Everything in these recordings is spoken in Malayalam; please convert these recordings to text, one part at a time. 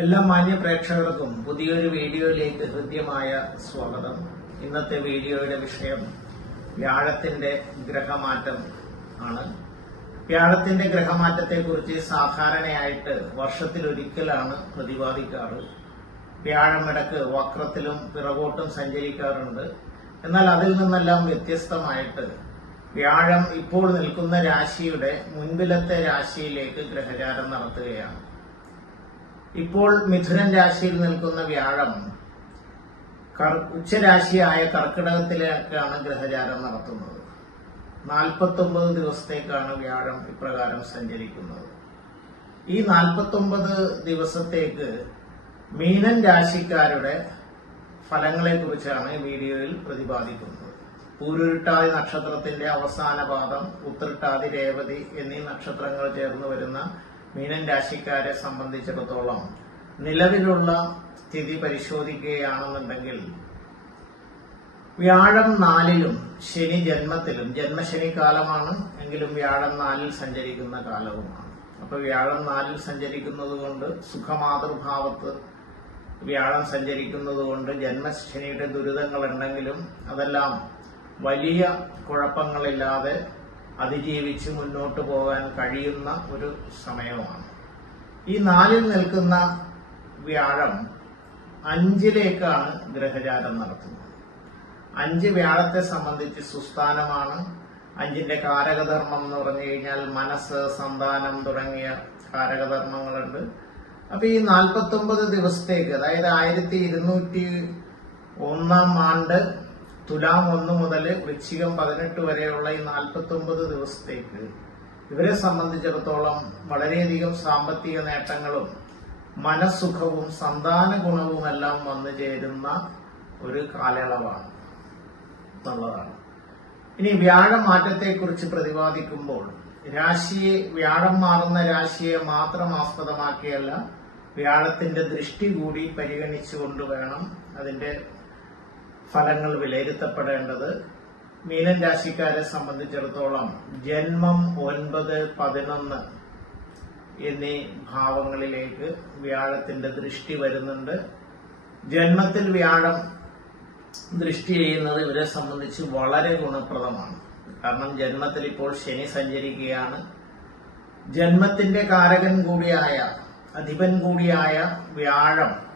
എല്ലാ മാന്യ പ്രേക്ഷകർക്കും പുതിയൊരു വീഡിയോയിലേക്ക് ഹൃദ്യമായ സ്വാഗതം. ഇന്നത്തെ വീഡിയോയുടെ വിഷയം വ്യാഴത്തിന്റെ ഗ്രഹമാറ്റം ആണ്. വ്യാഴത്തിന്റെ ഗ്രഹമാറ്റത്തെക്കുറിച്ച് സാധാരണയായിട്ട് വർഷത്തിലൊരിക്കലാണ് പ്രതിപാദിക്കാറ്. വ്യാഴമിടക്ക് വക്രത്തിലും പിറകോട്ടും സഞ്ചരിക്കാറുണ്ട്. എന്നാൽ അതിൽ നിന്നെല്ലാം വ്യത്യസ്തമായിട്ട് വ്യാഴം ഇപ്പോൾ നിൽക്കുന്ന രാശിയുടെ മുൻപിലത്തെ രാശിയിലേക്ക് ഗ്രഹചാരം നടത്തുകയാണ്. ഇപ്പോൾ മിഥുനൻ രാശിയിൽ നിൽക്കുന്ന വ്യാഴം ഉച്ചരാശിയായ കർക്കിടകത്തിലേക്കാണ് ഗ്രഹചാരം നടത്തുന്നത്. നാൽപ്പത്തി ഒമ്പത് ദിവസത്തേക്കാണ് വ്യാഴം ഇപ്രകാരം സഞ്ചരിക്കുന്നത്. ഈ നാൽപ്പത്തി ഒമ്പത് ദിവസത്തേക്ക് മീനൻ രാശിക്കാരുടെ ഫലങ്ങളെ കുറിച്ചാണ് ഈ വീഡിയോയിൽ പ്രതിപാദിക്കുന്നത്. പൂരുരുട്ടാതി നക്ഷത്രത്തിന്റെ അവസാന പാദം ഉത്തരട്ടാതി രേവതി എന്നീ നക്ഷത്രങ്ങൾ ചേർന്ന് വരുന്ന മീനൻ രാശിക്കാരെ സംബന്ധിച്ചിടത്തോളം നിലവിലുള്ള സ്ഥിതി പരിശോധിക്കുകയാണെന്നുണ്ടെങ്കിൽ വ്യാഴം നാലിലും ശനി ജന്മത്തിലും ജന്മശനി കാലമാണ് എങ്കിലും വ്യാഴം നാലിൽ സഞ്ചരിക്കുന്ന കാലവുമാണ്. അപ്പൊ വ്യാഴം നാലിൽ സഞ്ചരിക്കുന്നത് കൊണ്ട് സുഖമാതൃഭാവത്ത് വ്യാഴം സഞ്ചരിക്കുന്നത് കൊണ്ട് ജന്മശനിയുടെ ദുരിതങ്ങൾ ഉണ്ടെങ്കിലും അതെല്ലാം വലിയ കുഴപ്പങ്ങളില്ലാതെ അതിജീവിച്ച് മുന്നോട്ട് പോകാൻ കഴിയുന്ന ഒരു സമയമാണ്. ഈ നാലിൽ നിൽക്കുന്ന വ്യാഴം അഞ്ചിലേക്കാണ് ഗ്രഹചാരം നടത്തുന്നത്. അഞ്ച് വ്യാഴത്തെ സംബന്ധിച്ച് സുസ്ഥാനമാണ്. അഞ്ചിന്റെ കാരകധർമ്മം എന്ന് പറഞ്ഞു കഴിഞ്ഞാൽ മനസ്സ് സന്താനം തുടങ്ങിയ കാരകധർമ്മങ്ങളുണ്ട്. അപ്പൊ ഈ നാൽപ്പത്തി ഒമ്പത് ദിവസത്തേക്ക് അതായത് ആയിരത്തി ഇരുന്നൂറ്റി ഒന്നാം ആണ്ട് തുലാം ഒന്ന് മുതൽ വൃശ്ചികം പതിനെട്ട് വരെയുള്ള ഈ നാൽപ്പത്തി ഒമ്പത് ദിവസത്തേക്ക് ഇവരെ സംബന്ധിച്ചിടത്തോളം വളരെയധികം സാമ്പത്തിക നേട്ടങ്ങളും മനസ്സുഖവും സന്താന ഗുണവുമെല്ലാം വന്നു ചേരുന്ന ഒരു കാലയളവാണ് എന്നുള്ളതാണ്. ഇനി വ്യാഴമാറ്റത്തെക്കുറിച്ച് പ്രതിപാദിക്കുമ്പോൾ രാശിയെ വ്യാഴം മാറുന്ന രാശിയെ മാത്രം ആസ്പദമാക്കിയല്ല വ്യാഴത്തിന്റെ ദൃഷ്ടി കൂടി പരിഗണിച്ചുകൊണ്ട് വേണം അതിന്റെ ഫലങ്ങൾ വിലയിരുത്തപ്പെടേണ്ടത് മീനൻ രാശിക്കാരെ സംബന്ധിച്ചിടത്തോളം ജന്മം ഒൻപത് പതിനൊന്ന് എന്നീ ഭാവങ്ങളിലേക്ക് വ്യാഴത്തിന്റെ ദൃഷ്ടി വരുന്നുണ്ട്. ജന്മത്തിൽ വ്യാഴം ദൃഷ്ടി ചെയ്യുന്നത് ഇവരെ സംബന്ധിച്ച് വളരെ ഗുണപ്രദമാണ്. കാരണം ജന്മത്തിൽ ഇപ്പോൾ ശനി സഞ്ചരിക്കുകയാണ്. ജന്മത്തിന്റെ കാരകൻ കൂടിയായ അധിപൻ കൂടിയായ വ്യാഴം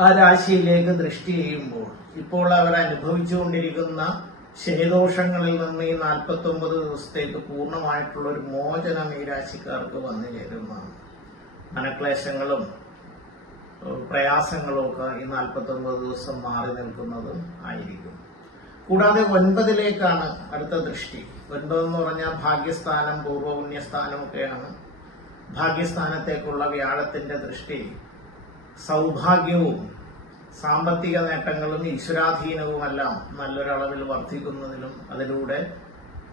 ആ രാശിയിലേക്ക് ദൃഷ്ടി ചെയ്യുമ്പോൾ ഇപ്പോൾ അവർ അനുഭവിച്ചുകൊണ്ടിരിക്കുന്ന ശനിദോഷങ്ങളിൽ നിന്ന് ഈ നാൽപ്പത്തി ഒമ്പത് ദിവസത്തേക്ക് പൂർണമായിട്ടുള്ള ഒരു മോചനം ഈ രാശിക്കാർക്ക് വന്നു ചേരുന്നതാണ്. മനക്ലേശങ്ങളും പ്രയാസങ്ങളും ഒക്കെ ഈ നാൽപ്പത്തി ഒമ്പത് ദിവസം മാറി നിൽക്കുന്നതും ആയിരിക്കും. കൂടാതെ ഒൻപതിലേക്കാണ് അടുത്ത ദൃഷ്ടി. ഒൻപതെന്ന് പറഞ്ഞാൽ ഭാഗ്യസ്ഥാനം പൂർവപുണ്യസ്ഥാനം ഒക്കെയാണ്. ഭാഗ്യസ്ഥാനത്തേക്കുള്ള വ്യാഴത്തിന്റെ ദൃഷ്ടി സൗഭാഗ്യവും സാമ്പത്തിക നേട്ടങ്ങളും ഈശ്വരാധീനവുമെല്ലാം നല്ലൊരളവിൽ വർദ്ധിക്കുന്നതിനും അതിലൂടെ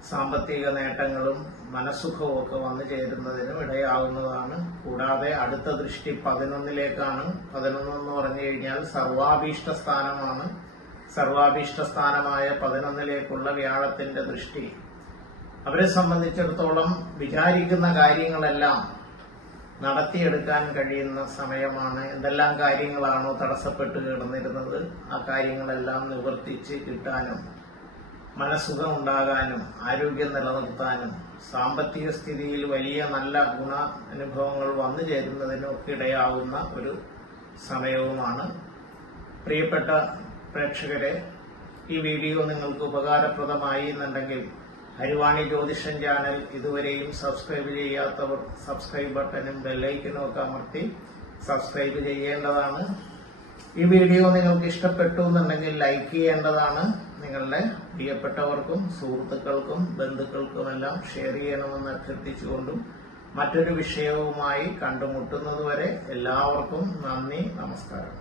സാമ്പത്തിക നേട്ടങ്ങളും മനസ്സുഖവും ഒക്കെ വന്നു ചേരുന്നതിനും ഇടയാവുന്നതാണ്. കൂടാതെ അടുത്ത ദൃഷ്ടി പതിനൊന്നിലേക്കാണ്. പതിനൊന്ന് എന്ന് പറഞ്ഞു കഴിഞ്ഞാൽ സർവാഭീഷ്ട സ്ഥാനമാണ്. സർവാഭീഷ്ട സ്ഥാനമായ പതിനൊന്നിലേക്കുള്ള വ്യാഴത്തിന്റെ ദൃഷ്ടി. അവരെ സംബന്ധിച്ചിടത്തോളം വിചാരിക്കുന്ന കാര്യങ്ങളെല്ലാം നടത്തിയെടുക്കാൻ കഴിയുന്ന സമയമാണ് എന്തെല്ലാം കാര്യങ്ങളാണോ തടസ്സപ്പെട്ട് കിടന്നിരുന്നത്. ആ കാര്യങ്ങളെല്ലാം നിവർത്തിച്ച് കിട്ടാനും മനസ്സുഖം ഉണ്ടാകാനും ആരോഗ്യം നിലനിർത്താനും സാമ്പത്തിക സ്ഥിതിയിൽ വലിയ നല്ല ഗുണ അനുഭവങ്ങൾ വന്നു ചേരുന്നതിനും ഒക്കെ ഇടയാവുന്ന ഒരു സമയവുമാണ്. പ്രിയപ്പെട്ട പ്രേക്ഷകരെ ഈ വീഡിയോ നിങ്ങൾക്ക് ഉപകാരപ്രദമായി എന്നുണ്ടെങ്കിൽ ഹരിവാണി ജ്യോതിഷൻ ചാനൽ ഇതുവരെയും സബ്സ്ക്രൈബ് ചെയ്യാത്തവർ സബ്സ്ക്രൈബ് ബട്ടണും ബെല്ലൈക്കനും ഒക്കെ അമർത്തി സബ്സ്ക്രൈബ് ചെയ്യേണ്ടതാണ്. ഈ വീഡിയോ നിങ്ങൾക്ക് ഇഷ്ടപ്പെട്ടു എന്നുണ്ടെങ്കിൽ ലൈക്ക് ചെയ്യേണ്ടതാണ്. നിങ്ങളുടെ പ്രിയപ്പെട്ടവർക്കും സുഹൃത്തുക്കൾക്കും ബന്ധുക്കൾക്കുമെല്ലാം ഷെയർ ചെയ്യണമെന്ന് അഭ്യർത്ഥിച്ചുകൊണ്ടും മറ്റൊരു വിഷയവുമായി കണ്ടുമുട്ടുന്നതുവരെ എല്ലാവർക്കും നന്ദി നമസ്കാരം.